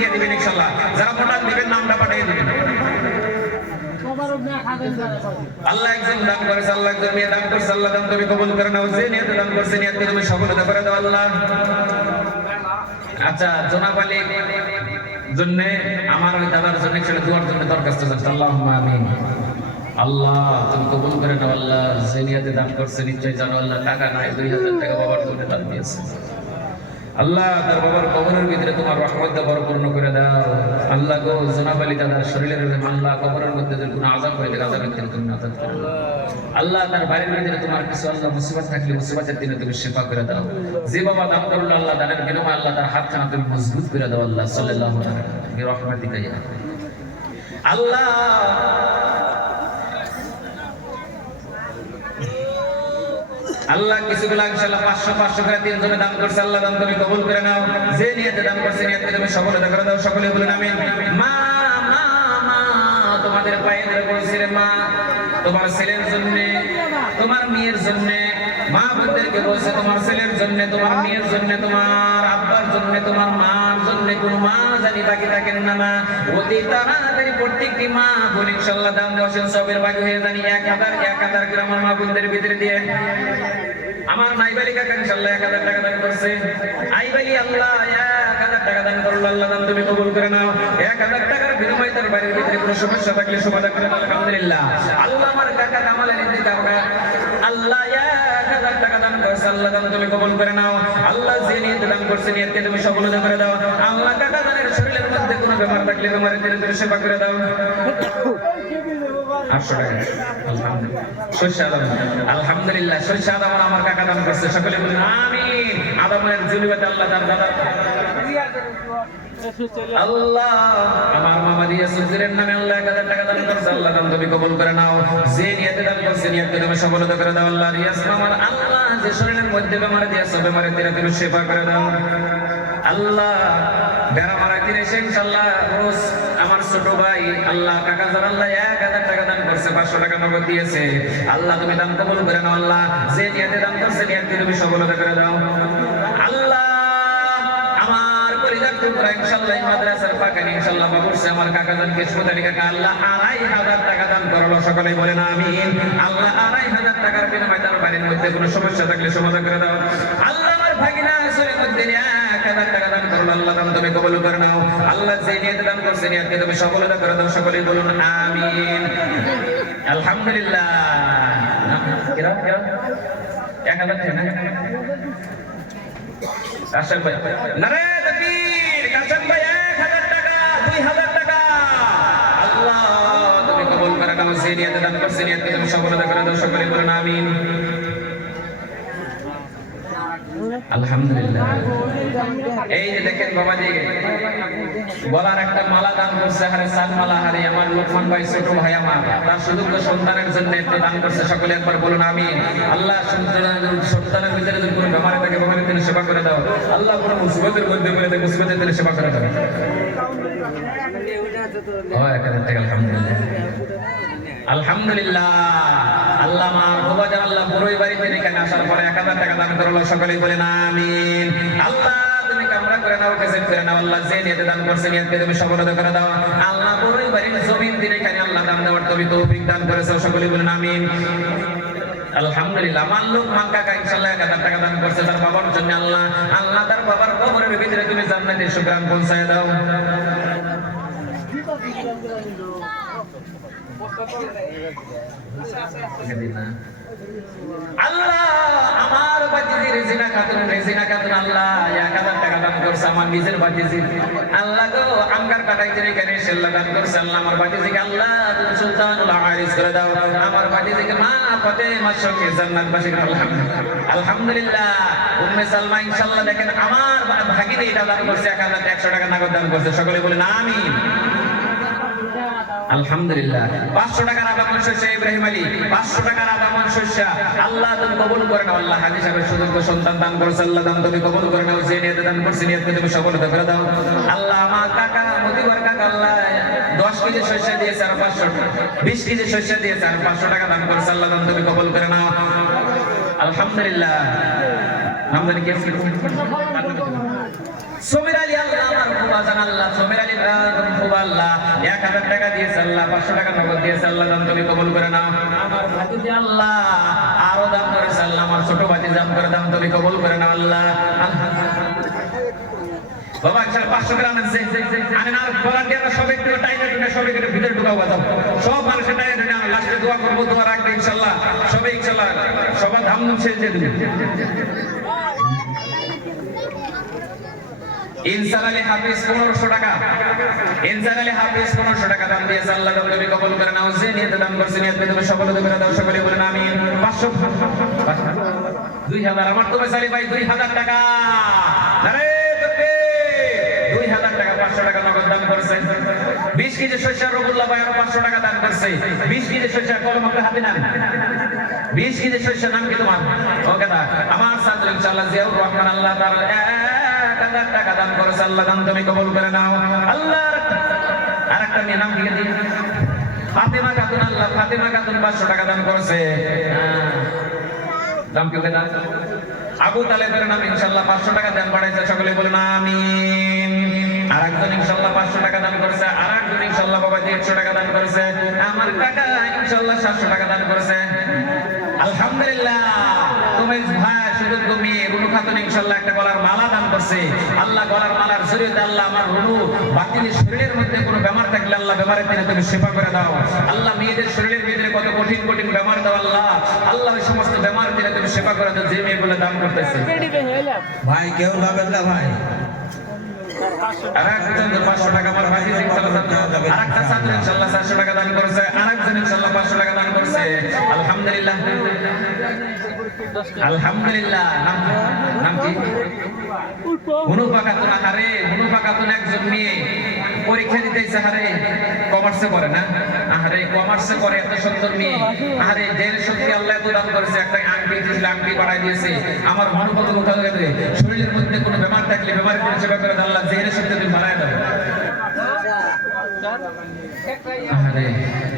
দিয়ে দিবেন ইনশাআল্লাহ। যারা প্রোডাক্ট দিবেন নামটা পাঠিয়ে দিবেন। আল্লাহ একজন দান করেছে, আল্লাহ একজন নিয়ে দান করেছে, আল্লাহ দান তুমি কবুল করে নাও। যে নিয়ে দান করছে নিয়তকে তুমি সফলতা করে দাও আল্লাহ। আচ্ছা, জনাব আলী জন্য আমার ওই দাদার জন্য ছেলে দুয়ার জন্য দরখাস্ত আছে। আল্লাহুম্মা আমিন। আল্লাহ তুমি কবুল করে নাও আল্লাহ। যে নিয়তে দান করছে নিশ্চয় জানো আল্লাহ টাকা নাই, 2000 টাকা বাবার জন্য দান দিয়েছে আল্লাহ। তার বাবার কবরের ভিতরে তোমার রহমত পরিপূর্ণ করে দাও আল্লাহ গো। জনাব আলী দাদার শরীরের আল্লাহ কবরের মধ্যে যদি কোনো আযাব হয়ে থাকে আযাবের দিনে তুমি আযাব করে দাও আল্লাহ। তার বাড়ির ভিতরে তোমার কিছু আল্লাহ মুসিবত থাকলে মুসিবতের দিনে তুমি শিফা করে দাও। যে বাবা দান করলো আল্লাহ দানের বিনিময়ে আল্লাহ তার হাতখানা তুমি মজবুত করে দাও আল্লাহ। সাল্লাল্লাহু আলাইহি বিরহমাতিকা ইয়া আল্লাহ। আল্লাহ কিছুগুলো ইনশাআল্লাহ 500 করে তিনজনে দান করছে আল্লাহ দান তুমি কবুল করে নাও। যে নিয়তে দান করছে নিয়তকে তুমি সফলতা করে দাও। সকলে বলেন আমিন। মা মা মা তোমাদের পায়ে ধরে বলছি রে মা, তোমার ছেলের জন্য, তোমার মেয়ের জন্য, মা বোনদেরকে বলছে তোমার ছেলের জন্য, তোমার মেয়ের জন্য, তোমার আব্বার জন্য, তোমার মার জন্য কোন মা জানি বাকি থাকেন না মা। অতি তাড়াতাড়ি প্রত্যেকটি মা বোন ইনশাআল্লাহ দান দেওয়া সবের বাকি হয়ে জানি 1000 করে আমার মা বোনদের ভিতরে দিয়ে। আমার নাইবালি কাকা ইনশাআল্লাহ 1000 টাকা দান করছে। আইবালি আল্লাহ 1000 টাকা দান করলো আল্লাহ দান তুমি কবুল করে নাও। 1000 টাকার বিনিময়ে তার বাড়ির ভিতরে কোনো সমস্যা থাকলে সমাধান করে দাও আলহামদুলিল্লাহ। আল্লাহ আমার কাকা কামালের ইন্তেকাল আল্লাহ 1000 টাকা দান করছে আল্লাহ দান তুমি কবুল করে নাও আল্লাহ। যে নিয়তে দান করছে নিয়তকে তুমি সফলতা করে দাও আল্লাহ। কাকা দানের শরীরের মধ্যে কোনো বেমার থাকলে বেমারের দিনে তুমি সেবা করে দাও। 800 টাকা আলহামদুলিল্লাহ। শস্য আদম আলহামদুলিল্লাহ। শস্য আদম আমার কাকা দান করছে। সকলে বলেন আমিন। আদমের জুলিবাতে আল্লাহ তার দাদা আল্লাহ আমার মামা দিয়ে সুজুরের নামে আল্লাহ 1000 টাকা দান করছে আল্লাহ দান তুমি কবুল করে নাও। যে নিয়তে দান করছে নিয়তকে তুমি সফলতা করে দাও আল্লাহ। রিয়াজ মামার আল্লাহ যে শরীরের মধ্যে বেমার দিয়েছে বেমারের দিনে তুমি সেবা করে দাও আল্লাহ। বেড়ামারা দিনে ইনশাআল্লাহ রোজ আমার ছোট ভাই আল্লাহ কাকা যার আল্লাহ 1000 টাকা দান করছে, 500 টাকা নগদ দিয়েছে আল্লাহ তুমি দান কবুল করে নাও আল্লাহ। যে নিয়তে দান করছে নিয়তকে তুমি সফলতা করে দাও আল্লাহ। আমার পরিবার টুকরা ইনশাআল্লাহ মাদ্রাসার পাকানি ইনশাআল্লাহ বাবুরছে আমার কাকা জান কেশবতালি কাকা আল্লাহ 2500 টাকা দান করলো। সকলে বলেন আমিন। আল্লাহ 2500 টাকার বিনিময়ে তার বাড়ির মধ্যে কোনো সমস্যা থাকলে সমাধান করে দাও আল্লাহ। আমার ভাগিনা আসলে মধ্যে 1000 টাকা দান করলো আল্লাহ দান তুমি কবুল করে নাও আল্লাহ। যে নিয়তে দান করছে নিয়তকে তুমি সফলতা করে দাও। সকলে বলুন আমিন আলহামদুলিল্লাহ। কিরা 1000 টাকা কাশেম ভাই নারে তাকবীর। কাশেম ভাই 1000 টাকা 2000 টাকা আল্লাহ তুমি কবুল করে নাও। যে নিয়তে দান করছে নিয়তকে তুমি সফলতা করে দাও। সকলে বলুন আমিন আলহামদুলিল্লাহ। এই যে দেখেন বাবাজি গলার একটা মালা দান করছে হারে সাত মালা হারে আমার লোকমান ভাই ছোট ভাই আমার তার সুযোগ্য সন্তানের জন্য একটা দান করছে। সকলে একবার বলুন আমিন। আল্লাহ সন্তানের ভিতরে যদি কোনো বেমারে থাকে বেমারে তিনি সেবা করে দাও আল্লাহ। কোনো মুসিবতের মধ্যে পড়ে থাকে মুসিবতের তিনি সেবা করে দাও। 1000 টাকা আলহামদুলিল্লাহ আলহামদুলিল্লাহ। আল্লাহ মা বাবা জান আল্লাহ পুরোই বাড়িতে এখানে আসার পরে 1000 টাকা দান করলো। সকলেই বলেন আমিন। আল্লাহ তুমি কামরা করে নাও কাসেট করে নাও আল্লাহ। যে নিয়তে দান করছে নিয়তকে তুমি সফলতা করে দাও আল্লাহ। পুরোই বাড়ির জমিন দিন এখানে আল্লাহ দান দেওয়ার তুমি তৌফিক দান করেছো। সকলেই বলেন আমিন আলহামদুলিল্লাহ। আমার লোক মান কাকা ইনশাআল্লাহ 1000 টাকা দান করছে তার বাবার জন্য আল্লাহ। আল্লাহ তার বাবার কবরের ভিতরে তুমি জান্নাতের সুগ্রাণ পৌঁছায় দাও আল্লাহ। আমার বাতিজি রেজিনা খাতুন আল্লাহ 1000 টাকা দান করছে আমার নিজের বাতিজি আল্লাহ গো। আঙ্গার কাটাইতে এখানে সেল্লা দান করছে আল্লাহ। আমার বাতিজিকে আল্লাহ তুমি সুলতানুল আরিস করে দাও। আমার বাতিজিকে মা ফাতেমা সঙ্গে জান্নাতবাসী করে আলহামদুলিল্লাহ। উম্মে সালমা ইনশাআল্লাহ দেখেন আমার ভাগিনে এটা দান করছে 1100 টাকা নগদ দান করছে। সকলে বলেন আমিন আলহামদুলিল্লাহ। 500 টাকার আগামন শস্য ইব্রাহিম আলী 500 টাকার আগামন শস্য আল্লাহ তুমি কবুল করে নাও আল্লাহ। হাজী সাহেবের সুযোগ্য সন্তান দান করেছে আল্লাহ দান তুমি কবুল করে নাও। যে নিয়তে দান করছে নিয়তকে তুমি সফলতা করে দাও আল্লাহ। আমার কাকা মতিবার কাকা আল্লাহ 10 কেজি শস্য দিয়েছে আর 500 20 কেজি শস্য দিয়েছে আর 500 টাকা দান করেছে আল্লাহ দান তুমি কবুল করে নাও আলহামদুলিল্লাহ। নাম জানি কি সমীর আলী আল্লাহ আমার বাজান আল্লাহ সোমের আলী খুব আল্লাহ 1000 টাকা দিয়েছে আল্লাহ 500 টাকা নগদ দিয়েছে আল্লাহ দান তুমি কবুল করে নাও আমার ভাতিজা আল্লাহ আরো দান করেছে আল্লাহ আমার ছোট ভাতিজা দান করে দান তুমি কবুল করে নাও আল্লাহ বাবা 500 গ্রাম আছে আনেন আর ভলান্টিয়াররা সবাই একটু টাইমে টুনে সবাই একটু ভিতরে ঢুকাও বাজাও সব মানুষের টাইমে টুনে লাস্টে দোয়া করব দোয়া রাখবে ইনশাআল্লাহ সবাই ইনশাআল্লাহ সবার ধামধুম শেষ দিয়ে দিবেন ইনসান আলী হাফিজ 1500 টাকা ইনসান আলী হাফিজ 1500 টাকা দান দিয়েছে আল্লাহ তুমি কবুল করে নাও যে নিয়তে দান করছে নিয়তে তুমি সফলতা করে দাও সকলে বলেন আমিন 500 2000 আমার তুমি সালি ভাই 2000 টাকা আরে 2000 টাকা 500 টাকা নগদ দান করছে 20 কেজি শস্য রবুল্লাহ ভাই আরো 500 টাকা দান করছে 20 কেজি শস্য কলম আপনার হাতে নেন 20 কেজি শস্য নাম কি তোমার ওকে দা আমার ছাত্র ইনশাআল্লাহ জিয়াউর রহমান আল্লাহ তাআলা 1000 টাকা দান করেছে আল্লাহ দান তুমি কবুল করে নাও আল্লাহ আরেকটা মেয়ে নাম লিখে দিন ফাতেমা খাতুন আল্লাহ ফাতেমা খাতুন 500 টাকা দান করেছে দাম কি দান আবু তালেবের নাম ইনশাআল্লাহ 500 টাকা দান বাড়াইছে সকলে বলেন আমিন আরেকজন ইনশাআল্লাহ 500 টাকা দান করেছে আরেকজন ইনশাআল্লাহ বাবা 150 টাকা দান করেছে আমার কাকা ইনশাআল্লাহ 700 টাকা দান করেছে আলহামদুলিল্লাহ তুমি ভাই শুধু তুমি রুনু খাতুন ইনশাআল্লাহ একটা গলার মালা দান করছে আল্লাহ গলার মালার শরীয়তে আল্লাহ আমার রুনু বাতিলের শরীরের মধ্যে কোনো বেমার থাকলে আল্লাহ বেমারের দিনে তুমি শিফা করে দাও আল্লাহ মেয়েদের শরীরের ভিতরে কত কঠিন কঠিন বেমার দাও আল্লাহ আল্লাহ এই সমস্ত বেমার দিনে তুমি শিফা করে দাও যে মেয়েগুলো দান করতেছে ভাই কেউ ভাবেন না ভাই আরেকজন 500 টাকা আমার ভাই ইনশাআল্লাহ আরেকটা ছাত্র ইনশাআল্লাহ 400 টাকা দান করেছে আরেকজন ইনশাআল্লাহ 500 টাকা দান করেছে আলহামদুলিল্লাহ আলহামদুলিল্লাহ নাম কি মুনুফা খাতুন আরে মুনুফা খাতুন একজন মেয়ে পরীক্ষা দিতেছে আরে কমার্সে পড়ে না আরে কমার্সে পড়ে এত সুন্দর মেয়ে আরে জেল সত্যি আল্লাহ এত দান করেছে একটা আংটি দিয়েছে আংটি বাড়াই দিয়েছে আমার মনোবল উঠা গেছে শরীরের মধ্যে কোনো বেমার থাকলে বেমারের কোনো সেবা করে আল্লাহ জেল সত্যি তুমি বাড়ায় দাও আরে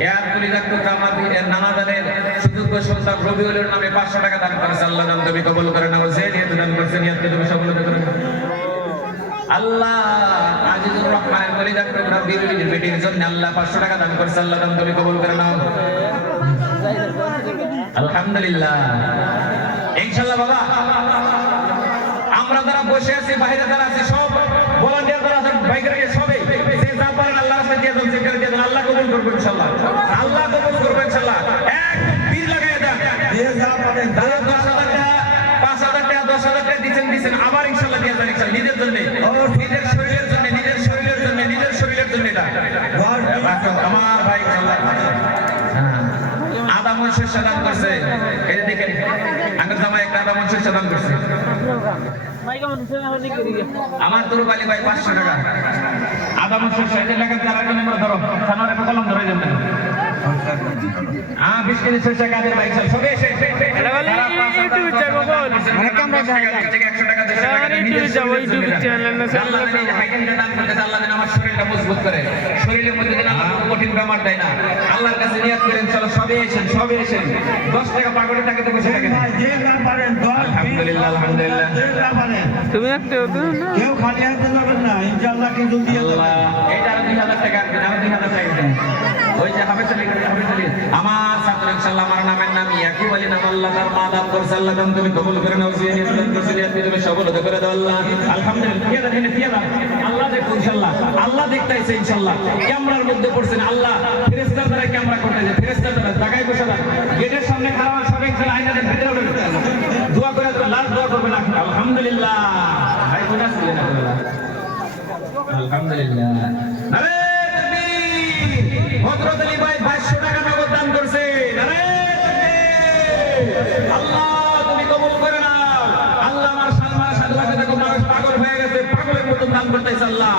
ইয়ার পুলি ডাক্তার কামাদি এর নানা দানের সুযোগ্য সন্তান রবিউলের নামে 500 টাকা দান করেছে আল্লাহ দান তুমি কবুল করে নাও যে নিয়ত দান করেছে নিয়তকে তুমি সফলতা করে নাও আল্লাহ আজিজুর রহমানের পুলি ডাক্তার রবিউলের বেটির জন্য আল্লাহ 500 টাকা দান করেছে আল্লাহ দান তুমি কবুল করে নাও আলহামদুলিল্লাহ ইনশাআল্লাহ বাবা আমরা যারা বসে আছি বাইরে যারা আছি সব ভলান্টিয়ার যারা আছেন বাইরে সবাই যে যা পারেন আল্লাহর কাছে দিয়ে দেন জিকির দিয়ে দেন আল্লাহ কবুল করবে ইনশাআল্লাহ আল্লাহ কবুল করবে ইনশাআল্লাহ এক বীর লাগায় দেন যে যা পারেন 10,000 টাকা 5,000 টাকা 10,000 টাকা দিবেন আবার ইনশাআল্লাহ দিয়ে দেন ইনশাআল্লাহ নিজের জন্য নিজের শরীরের জন্য নিজের শরীরের জন্য নিজের শরীরের জন্য এটা আমার ভাই ইনশাআল্লাহ আদা মনসুর সাদান করছে এই দেখেন আঙ্গুর জামাই একটা আদা মনসুর সাদান করছে আমার তোর বালি ভাই 500 টাকা আদা মনসুর 60 টাকা যারা কোন নম্বর ধরো সামনে কলম ধরে দেন 20 কেজি 60 টাকা ভাই সবে এসে এটা বলি ইউটিউব চ্যানেল মানে ক্যামেরা দেখা 100 টাকা 200 টাকা নিজে যাও ইউটিউব চ্যানেল না আল্লাহ যেন হাইডেনটা দান করতে আল্লাহ যেন আমার শরীরটা মজবুত করে শরীরের মধ্যে যেন কঠিন বেমার দেয় না আল্লাহর কাছে নিয়ত করেন চলো সবে এসেন 10 টাকা পাগড়ি থাকে তো বসে থাকেন যে যা পারেন 10 আলহামদুলিল্লাহ আলহামদুলিল্লাহ যে যা পারেন তুমি একটা কেউ খালি হাতে যাবেন না ইনশাআল্লাহ কিন্তু দিয়ে দেব এইটা 2000 টাকা দিন আমি 2000 টাকা দিন ওই যে হবে চলে আমার ছাত্র ইনশাআল্লাহ আমার নামের নাম ইয়াকুব আলী নাম আল্লাহ তার মা দান করছে আল্লাহ তুমি কবুল করে নাও যে নিয়ত করছে তুমি সফলতা করে দাও আল্লাহ আলহামদুলিল্লাহ দিয়ে দাও আল্লাহ দেখো ইনশাআল্লাহ আল্লাহ দেখতাইছে ইনশাআল্লাহ ক্যামেরার মধ্যে পড়ছেন আল্লাহ ফেরেশতা দ্বারা ক্যামেরা করতেছে ফেরেশতা দ্বারা জায়গায় বসে থাক গেটের সামনে খাড়া সবাই ইনশাআল্লাহ আয়নাদের ভিতরে উঠে দোয়া করে লাস্ট দোয়া করবেন আলহামদুলিল্লাহ ভাই কোনা ছিলেন আলহামদুলিল্লাহ আরে হযরত আলী ভাই 500 টাকা নগদ দান করছে আরে আল্লাহ তুমি কবুল করে নাও আল্লাহ আমার সালমান সাধু বাজে দেখো মানুষ পাগল হয়ে গেছে পাগলের মতো দান করতেছে আল্লাহ